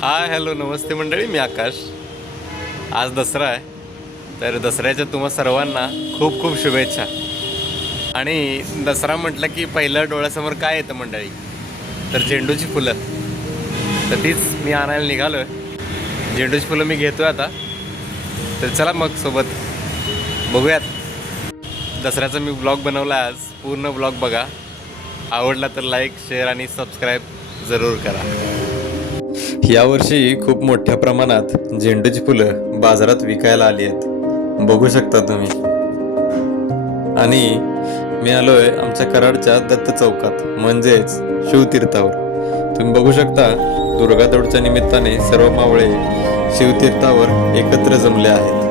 Hi hello नमस्ते मंडळी, मी आकाश. आज दसरा आहे, तर दसऱ्याच्या तुम्हा सर्वांना खूप खूप शुभेच्छा. आणि दसरा म्हटलं की पहिलं डोळ्यासमोर काय येतं मंडळी, तर झेंडूची फुलं. तर तीच मी आणायला निघालो आहे. झेंडूची फुलं मी घेतो आहे आता. तर चला मग सोबत बघूयात. दसऱ्याचा मी ब्लॉग बनवला आज, पूर्ण ब्लॉग बघा. आवडला तर लाईक, शेअर आणि सबस्क्राईब जरूर करा. यावर्षी खूप मोठ्या प्रमाणात झेंडूची फुलं बाजारात विकायला आली आहेत, बघू शकता तुम्ही. आणि मी आलोय आमच्या कराडच्या दत्त चौकात, म्हणजेच शिवतीर्थावर. तुम्ही बघू शकता, दुर्गा दौडच्या निमित्ताने सर्व मावळे शिवतीर्थावर एकत्र जमले आहेत.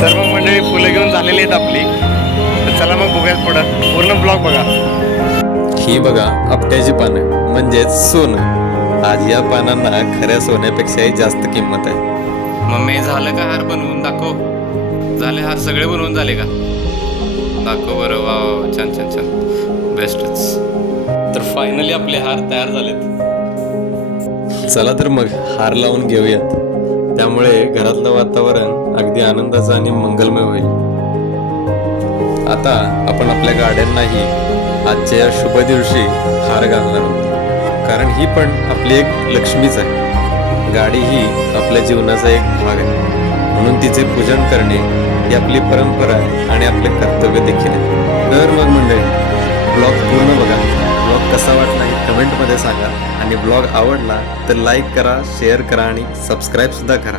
सर्व मंडळी फुलं घेऊन झालेली आहेत आपली. तर चला मग बघूयात पुढं, पूर्ण ब्लॉग बघा. ही बघा आपट्याची पानं, म्हणजेच सोनं. आज या पानांना खऱ्या सोन्यापेक्षाही जास्त किंमत आहे. मम्मी झालं का हार बनवून दाखव. झाले हार सगळे बनवून झाले का दाखव बरं. वा छान छान छान, बेस्टच. तर फायनली आपले हार तयार झालेत. चला तर मग हार लावून घेऊयात. त्यामुळे घरातलं वातावरण अगदी आनंदाचं आणि मंगलमय होईल. आता आपण आपल्या गाड्यांनाही आजच्या या शुभ दिवशी हार घालणार आहोत, कारण ही पण आपली एक लक्ष्मीच आहे. गाडी ही आपल्या जीवनाचा एक भाग आहे, म्हणून तिचे पूजन करणे ही आपली परंपरा आहे आणि आपले कर्तव्य देखील आहे. तर मग मंडळी, ब्लॉग पूर्ण बघा. ब्लॉग कसा वाटला हे कमेंटमध्ये सांगा, आणि ब्लॉग आवडला तर लाईक करा, शेअर करा आणि सबस्क्राईब सुद्धा करा.